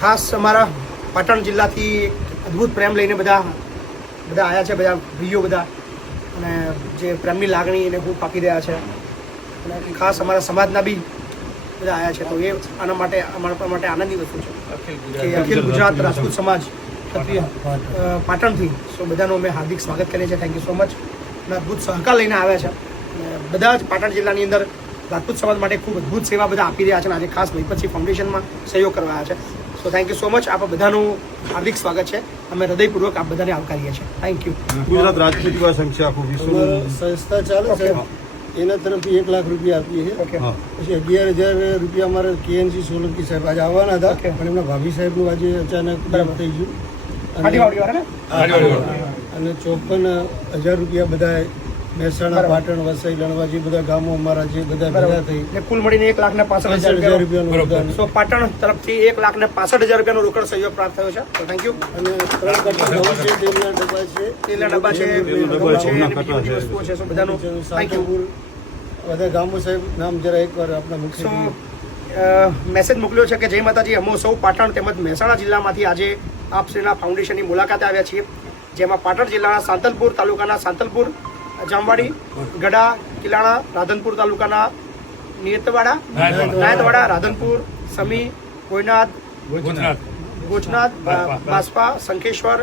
ખાસ અમારા પાટણ જિલ્લાથી અદ્ભુત પ્રેમ લઈને બધા આવ્યા છે, બધા ભાઈઓ બધા, અને જે પ્રેમની લાગણી એને ખૂબ પાકી રહ્યા છે, અને ખાસ અમારા સમાજના બી બધા આવ્યા છે. તો એ આના માટે અમારા માટે આનંદની વસ્તુ છે કે અખિલ ગુજરાત રાજપૂત સમાજ ક્ષત્રિય પાટણથી બધાનું અમે હાર્દિક સ્વાગત કરીએ છીએ. Thank you so much. અને અદ્ભુત સહકાર લઈને આવ્યા છે. બધા જ પાટણ જિલ્લાની અંદર રાજપૂત સમાજ માટે ખૂબ અદ્ભુત સેવા બધા આપી રહ્યા છે, અને આજે ખાસ મહીપતસિંહ ફાઉન્ડેશનમાં સહયોગ કરવા આવ્યા છે. So thank you so much. આપ બધાનું હાર્દિક સ્વાગત છે. અમે હૃદયપૂર્વક આપ બધાને આવકારીએ છીએ. Thank you. ગુજરાત રાજપૂત યુવા સંઘ આખું વિશ્વ સંસ્થા ચાલે છે, એના તરફથી 1 લાખ રૂપિયા આપીએ છીએ. પછી 11,000 રૂપિયા અમારે KNC સોલંકી સાહેબ આજે આવવાના હતા, પણ એમના ભાભી સાહેબનું આજે અચાનક થઈ ગયું, અને 54,000 રૂપિયા બધા મહેસાણા, પાટણ, વસઈ, લણવાજી બધા ગામો અમારા જે બધા ભેગા થઈ કુલ મળીને 1,65,000 રૂપિયાનું. સો પાટણ તરફથી 1,65,000 રૂપિયાનો રોકડ સહયોગ પ્રાપ્ત થયો છે. તો થેન્ક યુ. અને 3 કટ્ટા ઘઉં છે, તેલના ડબ્બા છે, તેલના ડબ્બા છે, વસ્તુઓ છે. સો બધાનું થેન્ક યુ. બધા ગામો સાહેબ નામ જરા એકવાર આપણા મુખ્ય મેસેજ મોકલ્યો છે કે જય માતાજી, અમે સૌ પાટણ તેમજ મહેસાણા જિલ્લામાંથી આજે આપશ્રીના ફાઉન્ડેશનની મુલાકાતે આવ્યા છીએ, જેમાં પાટણ જિલ્લાના સાંતલપુર તાલુકાના સાંતલપુર, જામવાડી, ગડા, કિલાણા, રાધનપુર તાલુકાના નાયતવાડા, રાધનપુર, સમી, કોઈનાથ, ગોચનાથ, બાસપા, શંખેશ્વર,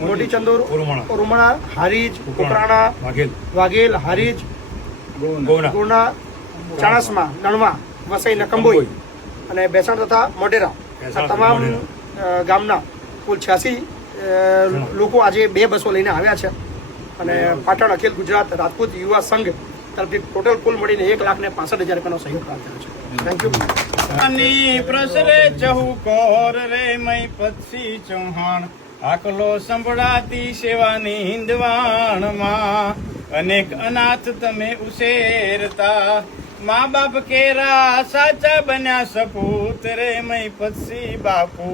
મોટી ચંદોર, ઉરમણા, હારીજ, કોકરાણા, વાઘેલ, હારીજ, ગુણા, ચાણસમા, નણવા, વસઈ, નકંબોઈ અને બેસણ તથા મોઢેરા, આ તમામ ગામના કુલ 86 લોકો આજે 2 બસો લઈને આવ્યા છે. અને પાટણ અખિલ ગુજરાત રાજપૂત યુવા સંઘ તરફથી ટોટલ કુલ મળીને 1,65,000 રૂપિયાનો સહયોગ પ્રાપ્ત થયો છે. Thank you. પ્રસરે ચહુકોર રે મહીપતસિંહ ચૌહાણ, આકલો સંભળાતી સેવાની હિંદવાણમાં, અનેક અનાથ તમે ઉછેરતા, મા બાપ કેરા સાચા બન્યા સપૂત રે મહીપતસિંહ બાપુ,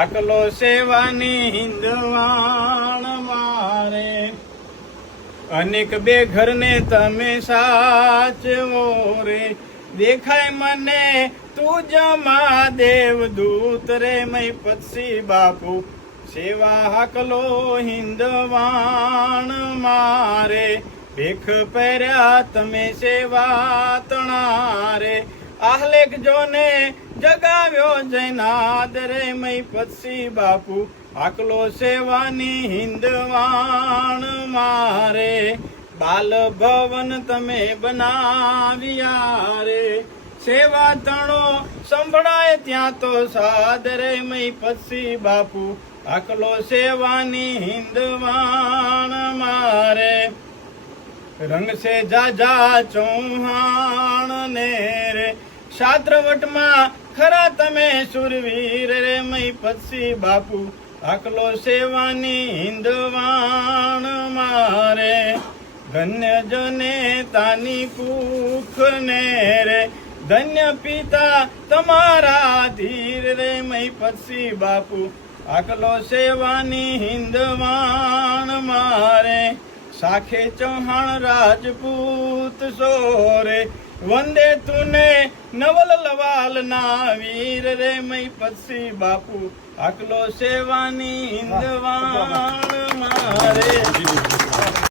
આકલો સેવાની હિંદવાણ મારે. અનેક બે ઘરને તમે સાચવો રે, દેખાય મને તું જ મહાદેવ દૂત રે મહીપતસિંહ બાપુ, સેવા હાકલો હિંદવાણ મારે. ભેખ પહેર્યા તમે સેવા તણારે, આહલેખ જોને જગાવ્યો જયનાદ રે મહીપતસિંહ બાપુ, આકલો સેવાની હિંદવાણ મારે. બાલ ભવન તમે બનાવ્યા રે, સેવા તણો સંભળાય ત્યાં તો સાદ રે મહીપતસિંહ બાપુ, આકલો સેવાની હિંદવાણ મારે. રંગ સે જાજા ચૌહાણ ને રે, શાસ્ત્રવટમાં ખરા તમે સુરવીર રે મહીપતસિંહ બાપુ, આકલો સેવાની હિંદવાણ મારે. ધન્ય જને તાની કુખ ને રે, ધન્ય પિતા તમારા ધીર રે મહીપતસિંહ બાપુ, આકલો સેવાની હિંદવાણ મારે. સાખે ચૌહાણ રાજપૂત સોરે, વંદે તુને નવલ લવાલ ના વીર રે મહીપતસિંહ બાપુ, આકલો સેવાની હિંદવાણ મારે.